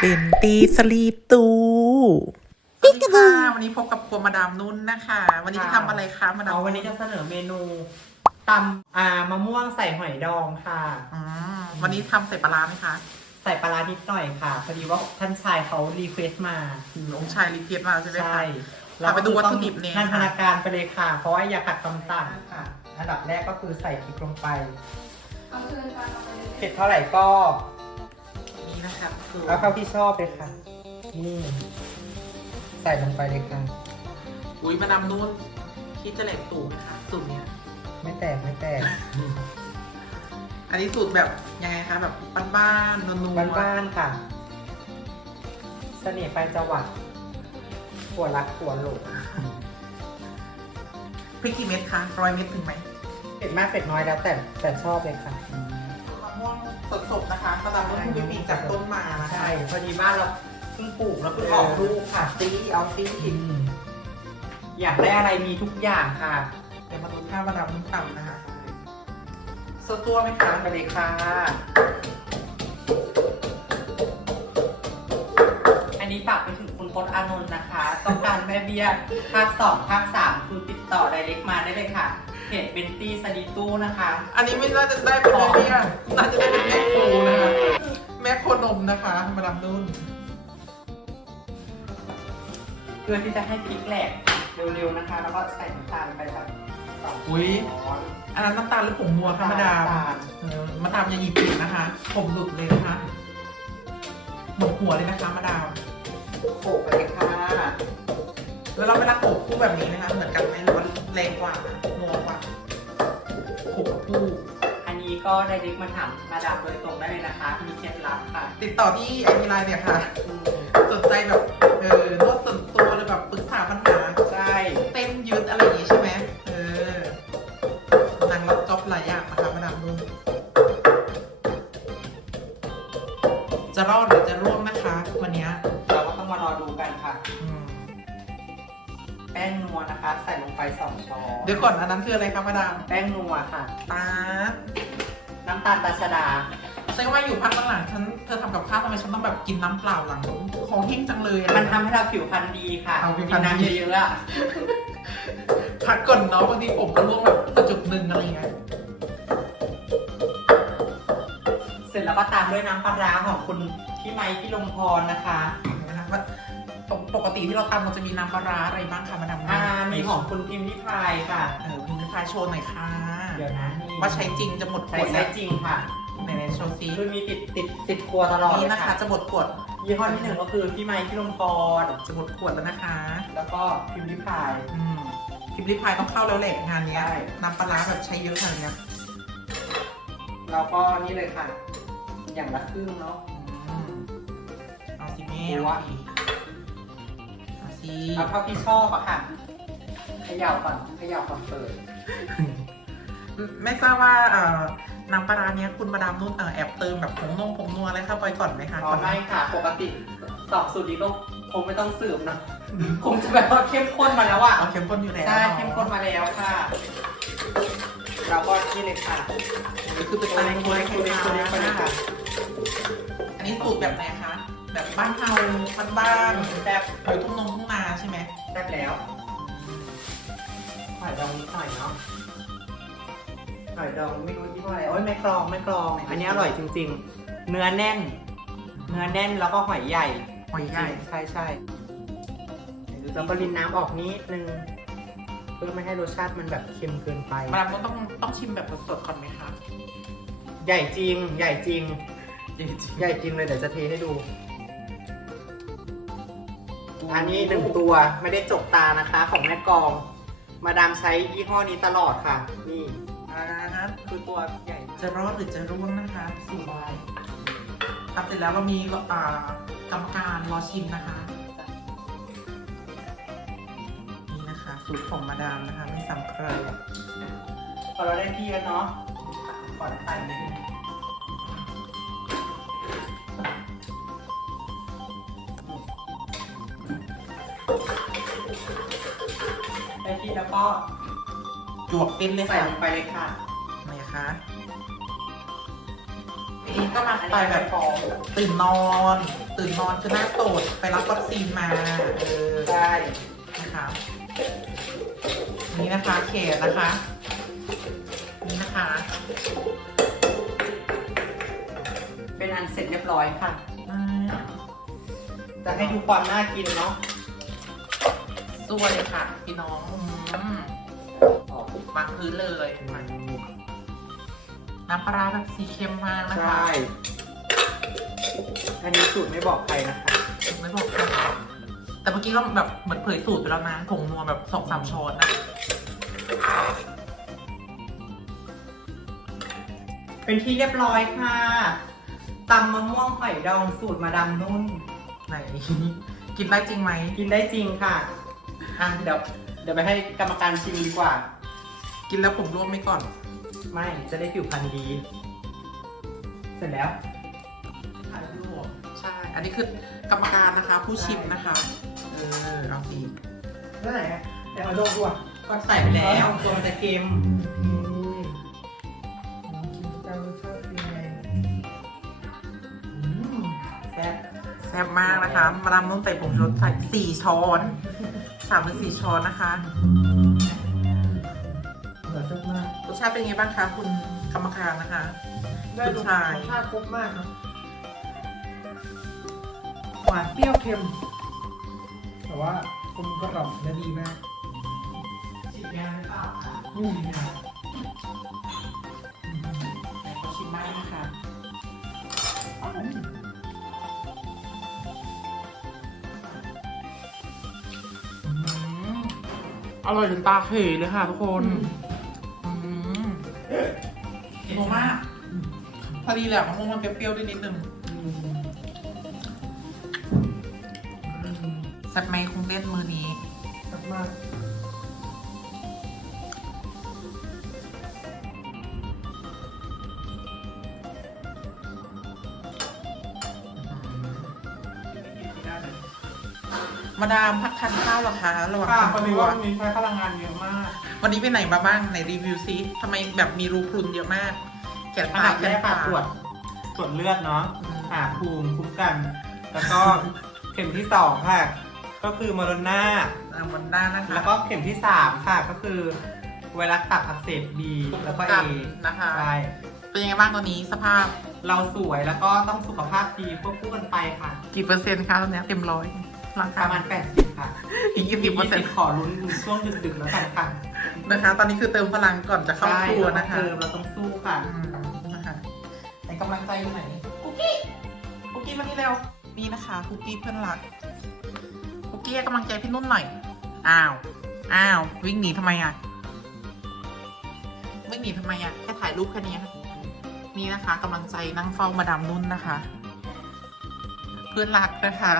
เป็นตีสลีปตูปิกาบูวันนี้พบกับครัวมาดามนุ่นนะคะ วันนี้จะทำอะไรคะมาดามเอาวันนี้จะเสนอเมนูตำอ่ามะม่วงใส่หอยดองค่ะอืมวันนี้ทำใส่ปลาร้าไหมคะ ใส่ปลาร้านิดหน่อยค่ะพอดีว่าท่านชายเขารีเควสต์มาคือองค์ชายรีเควสต์มาใช่ไหมคะใช่เราไปดูวัตถุดิบเนี่ยนันทนาการไปเลยค่ะ เพราะว่าอย่าขัดคำสั่งค่ะอันดับแรกก็คือใส่พริกลงไปเอาเชิญจานเอาไปเลยเผ็ดเท่าไหร่ก็ นี่นะคะคือแล้วเท่าที่ชอบเลยค่ะ นี่ ใส่ลงไปเลยค่ะ อุ้ยมาดามนุ่นคิดจะแหลกตูนะคะสูตรเนี้ยไม่แตกไม่แตกอันนี้สูตรแบบยังไงคะแบบบ้านๆนัวๆบ้านๆค่ะ เสน่ห์ไปจังหวัดหัวรักหัวหลงพริกกี่เม็ดคะร้อยเม็ดถึงไหมเผ็ดมากเผ็ดน้อยแล้วแต่แต่ชอบเลยค่ะมะม่วง สดๆนะคะมาดามนุ่นเพิ่งไปปีนจากต้นมานะคะใช่พอดีบ้านเราเพิ่งปลูกแล้วเพิ่งออกลูกค่ะซีเอาซีอืมอยากได้อะไรมีทุกอย่างค่ะ เดี๋ยวมาดูท่ามาดามนุ่นตำนะคะสดตัวไหมคะทานไปเลยค่ะ อันนี้ฝากไปถึงคุณพจน์อานนท์นะคะ ต้องการแม่เบี้ยภาคสองภาคสามคือติดต่อไดเรกมาได้เลยค่ะ เพจเบนตี้สดีตู้นะคะ อันนี้ไม่น่าจะได้เป็นแม่เนี่ยน่าจะได้เป็นแม่ครูนะคะ แม่โคนมนะคะมาดามนุ่น เพื่อที่จะให้พริกแหลกเร็วๆนะคะ แล้วก็ใส่น้ำตาลไปแบบสองอุ๊ยช้อนอันนั้นน้ำตาลหรือผงนัวคะมาดามน้ำตาลเออมาดามอย่าหยิบผิดนะคะ ผมหลุดเลยนะคะหมกหัวเลยนะคะมาดามโขลกไปเลยค่ะ แล้วเราเวลาโขลกคู่แบบนี้นะคะเหมือนกันไหมหรือว่าแรงกว่านัวกว่าโขลกกับคู่อันนี้ก็ไดเรกมาถามมาดามโดยตรงได้เลยนะคะ มีเคล็ดลับค่ะ ติดต่อที่ไอทีไลน์เนี่ยค่ะอืมสนใจแบบเออนวดส่วน ป้งนัวนะคะ ใส่ลงไปสองช้อนเดี๋ยวก่อนอันนั้นคืออะไรคะมาดามแป้งนัวค่ะ ตาน้ำตาลตาชดา ฉันก็ว่าอยู่พักหลังๆฉันเธอทำกับข้าวทำไมฉันต้องแบบกินน้ำเปล่าหลังคอแห้งจังเลยอะ มันทำให้เราผิวพรรณดีค่ะเอาผิวพรกิรณนดีน้ำเยอะๆอะพักก่อนเนาะบางทีผมก็ร่วงแบบกระจุกหนึ่งอะไรเงี้ยเสร็จแล้วก็ตามด้วยน้ำปลาร้าของคุณพี่ไมค์พี่ลมพรนะคะ นะคะว่า ปกติที่เราทำมันจะมีน้ำปลาร้าอะไรบ้างคะมาดามอ่ามีของคุณพิมพ์ลิพายค่ะ เออพิมพ์พายโชว์หน่อยค่ะเดี๋ยวนะนี่ว่าใช้จริงจะหมดขใช้วดใช้แล้วจริงค่ะไหนๆโชว์ซิคือมีติดติดติดครัวตลอดนี่เลยนะคะค่ะจะหมดขวดยี่ห้อที่หนึ่งก็คือพี่ไมค์พี่ลมพรจะหมดขวดแล้วนะคะ แล้วก็พิมพ์ลิพาย อืมพิมพ์ริพายต้องเข้าแล้วแหละงานเนี้ยใช่ น้ำปลาร้าแบบใช้เยอะขนาดเนี้ยแล้วก็นี่เลยค่ะ อย่างละครึ่งเนาะอืมเอาสิแม่หัวเอาสิ เอาสิเอาเท่าที่ชอบอะค่ะเขย่าก่อนเขย่าก่อนเปิด ไม่ทราบว่าเอ่อน้ำปลาร้าเนี้ยคุณมาดามนุ่นเอ่อแอบเติมแบบผงนงผงนัวอะไรเข้าไปก่อนไหมคะอ๋อก่อนหไม่ค่ะ ปกติสองสูตรนี้ก็คงไม่ต้องสืบนะ คงจะแบบว่าเข้มข้นมาแล้วอะเอาเข้มข้นอยู่แล้วใช่เนาะเข้มข้นมาแล้วค่ะ เราก็นี่เลยค่ะนี่คือเป็นตัวตาเล็กตัวตัวเล็เล็กกตัตัววเล็เล็กกตัตัววเล็เล็กกค่ะอันนี้สูตรแบบไหนคะ แบบบ้านเฮาบ้านแซ่บๆอยู่ทุ่งนงทุ่งนาใช่ไหมแซ่บแล้วหอยดองนิดหน่อยเนาะหอยดองไม่รู้ที่ว่าอะไรโอ้ยไม่กรองไม่กรอง อันนี้อร่อยจริง ๆ เนื้อแน่น เนื้อแน่นแล้วก็หอยใหญ่ หอยใหญ่ ใช่ใช่แล้วก็รินน้ำออกนิดนึง เพื่อไม่ให้รสชาติมันแบบเค็มเกินไปมาดามนุ่นต้องต้องชิมแบบสดๆก่อนไหมคะ ใหญ่จริง ใหญ่จริงจริงใหญ่จริงเลยเดี๋ยวจะเทให้ดู อันนี้หนึ่งตัวไม่ได้จกตานะคะ ของแม่กอง มาดามใช้ยี่ห้อนี้ตลอดค่ะ นี่อ่าฮะคือตัวใหญ่จะรอดหรือจะร่วงนะคะสูตรทำเสร็จแล้วเรามีอ่ากรรมการรอชิมนะคะ นี่นะคะสูตรของมาดามนะคะ ไม่ซ้ำใครพอเราได้ที่แล้วเนาะขอใส่นิดนึง ที่แล้วก็จวกเต้นเลยใส่ค่ะลงไปเลยค่ะไหนคะนนี้ก็มาสไตล์แบบพอตื่นนอน ตื่นนอนคือหน้าโสดไปรับวัคซีนมาเออใช่นะคะนี่นะคะเขตนะคะนี่นะคะ เป็นอันเสร็จเรียบร้อยค่ะอ่าจะให้ดูความน่ากินเนาะ สวยค่ะ พี่น้องอืมอ๋อวางพื้นเลยมาน้ำปลาร้าแบบสีเข้มมากนะคะ ใช่ อันนี้สูตรไม่บอกใครนะคะ ไม่บอกใครแต่เมื่อกี้ก็แบบเหมือนเผยสูตรไปแล้วนะผงนัวแบบสองสามช้อนนะ เป็นที่เรียบร้อยค่ะตำมะม่วงหอยดองสูตรมาดามนุ่น ไหน กินได้จริงไหม กินได้จริงค่ะ อะเดี๋ยวเดี๋ยวไปให้กรรมการชิมดีกว่า กินแล้วผมร่วมไม่ก่อน ไม่จะได้ผิวพรรณดี เสร็จแล้วถ่ายรูปใช่ อันนี้คือกรรมการนะคะ ผู้ชิมนะคะ เออ เอาสินั่นไหนอะแต่เอาโดนด้วยก็ใส่ไปแล้ว ตัวมันจะเค็มจะรสชาติเป็นยังไงอืมแซ่บแซ่บมากนะคะ มาดามนุ่นใส่ผงชูรสใส่สี่ช้อน สามถึงสี่ช้อนนะคะอร่อยมากรสชาติเป็นไงบ้างคะคุณกรรมการนะคะได้คุณรสชายชาติครบมากครับหวานเปรี้ยวเค็ม แต่ว่ากลมกล่อมและดีมากชิมยังหรือเปล่าคะอืมไหนขอชิมบ้างนะคะ อร่อยจนตาเหเลยค่ะทุกคนอืมโมมากพอดีแหละมะม่วงมันเปรี้ยวๆด้วยนิดนึงแซ่บไหมคงเล่นมือนี้กลับมา มาดามพักทานข้าวเหรอคะระหว่างค่ะทำพอคดีรัวว่ามีใช้พลังงานเยอะมาก วันนี้ไปไหนมาบ้างไหนรีวิวซิทำไมแบบมีรูพรุนเยอะมากแขนอันตาดับแขแรนกค่ะขาตรวจตรวจเลือดเนาะอืมหาภูมิคุ้มกัน แล้วก็เข็มที่สองค่ะ ก็คือมอร์นาอ่าวันหน้านะคะแล้วก็เข็มที่สามค่ะ ก็คือไวรัสตับอักเสบบีแล้วก็เอกันนะคะ ใช่เป็นยังไงบ้างตอนนี้สภาพเราสวยแล้วก็ต้องสุขภาพดีควบคู่กันไปค่ะ กี่เปอร์เซ็นต์คะตอนนี้เต็มร้อย ร่างปกายระมาณ80 ค่ะ อีกยี่สิบเปอร์เซ็นต์ขอลุ้นช่วงดึกๆแล้วกันค่ะนะคะ ตอนนี้คือเติมพลังก่อนจะเข้าครัวนะคะใช่เราต้องเติมเราต้องสู้ค่ะอืมนะคะไหนกำลังใจอยู่ไหนคุกกี้คุกกี้มานี่เร็วนี่นะคะคุกกี้เพื่อนรักคุกกี้ให้กำลังใจพี่นุ่นหน่อยอ้าวอ้าววิ่งหนีทำไมอะวิ่งหนีทำไมอะแค่ถ่ายรูปแค่นี้ค่ะนี่นะคะกำลังใจนั่งเฝ้ามาดามนุ่นนะคะ เพื่อนรักนะคะ